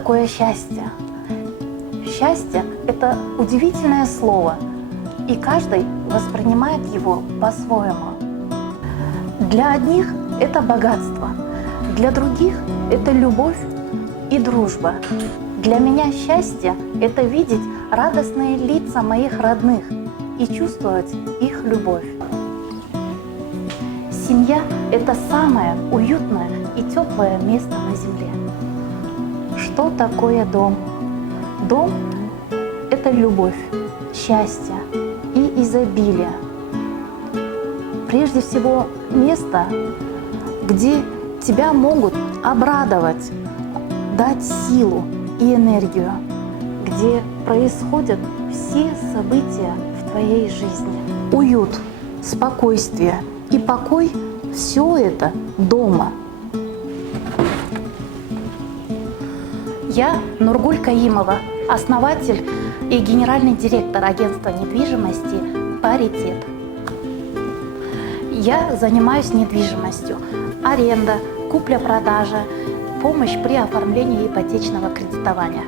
такое счастье? Счастье – это удивительное слово, и каждый воспринимает его по-своему. Для одних это богатство, для других это любовь и дружба. Для меня счастье – это видеть радостные лица моих родных и чувствовать их любовь. Семья – это самое уютное и теплое место на земле. Что такое дом? Дом – это любовь, счастье и изобилие. Прежде всего, место, где тебя могут обрадовать, дать силу и энергию, где происходят все события в твоей жизни. Уют, спокойствие и покой – все это дома. Я Нургуль Каимова, основатель и генеральный директор агентства недвижимости «Паритет». Я занимаюсь недвижимостью, аренда, купля-продажа, помощь при оформлении ипотечного кредитования.